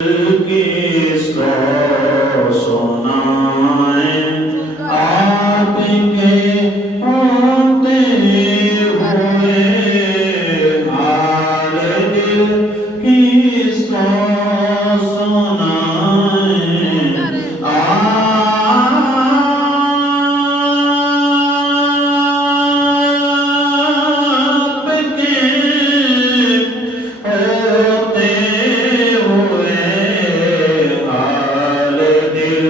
کس کو سنائیں آپ کے ہوتے ہوئے حال دل کس کو سنائیں آپ کے ہوتے ہوئے حال دل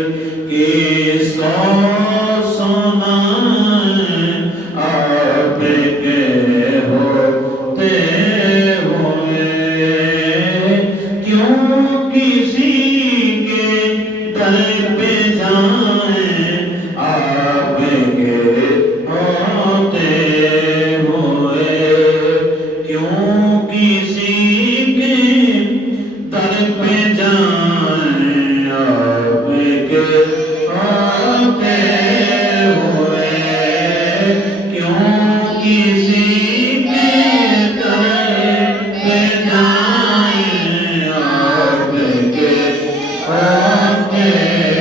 کس کو سنائیں آپ کے ہوتے ہوئے کیوں کسی کے در پہ جائیں آپ کے ہوتے ہوئے کیوں کسی کے در پہ جائیں آپ کے ہوتے ہوئے کیوں کسی کے در پہ جائیں آپ کے ہوتے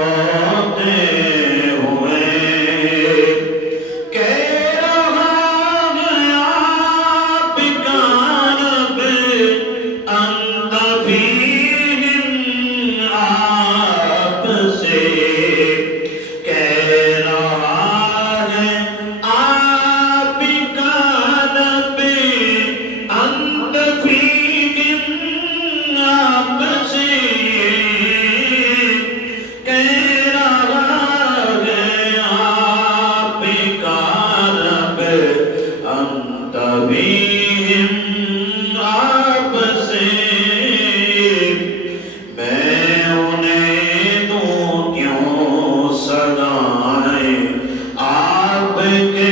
ہوتے ہوئے کہہ رہا ہے آپ کا رب انت فیہم آپ سے کہہ رہا ہے آپ کا رب انت فیہم آپ سے کہہ رہا ہے آپ کا رب انت فیہم آپ سے میں انہیں دوں کیوں سزائیں آپ کے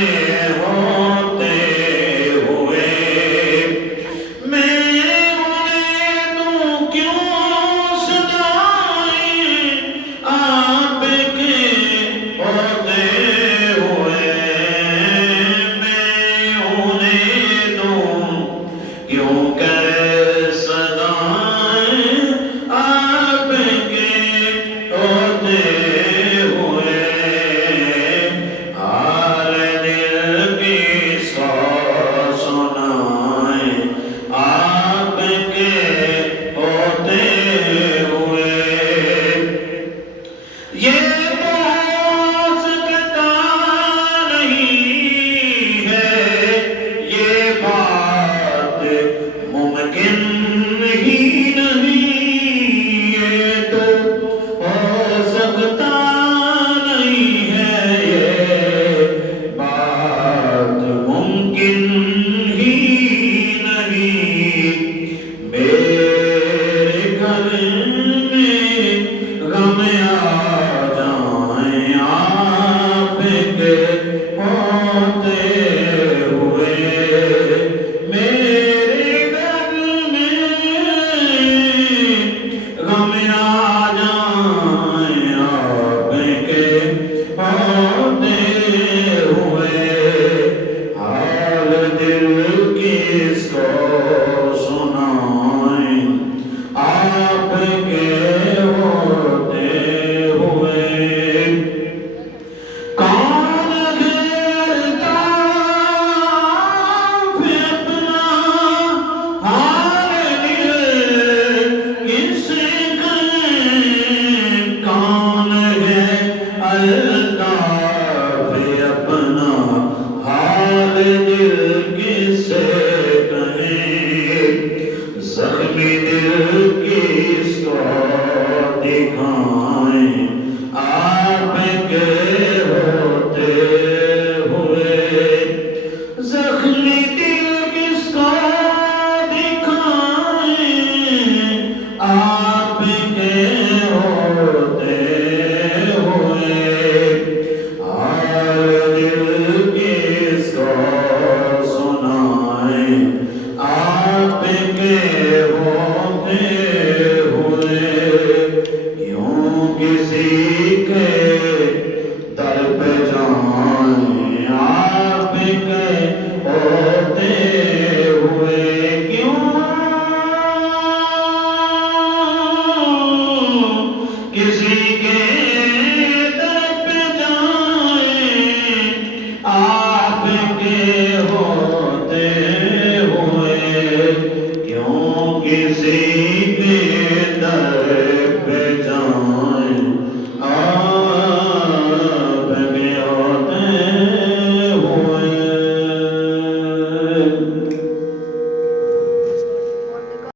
ہوتے ہوئے میں انہیں دوں کیوں سزائیں آپ کے ہوتے ہوئے میں انہیں دوں کیوں کر سزائیں آپ کے ہوتے ہوئے ہر دل کی سو سنائیں آپ کے ہوتے ہوئے یہ تو ہو سکتا نہیں ہے یہ بات ممکن ہی نہیں یہ تو ہو سکتا نہیں ہے یہ بات ممکن ہی نہیں میرے گھر میں غم آ جائیں آپ کے ہوتے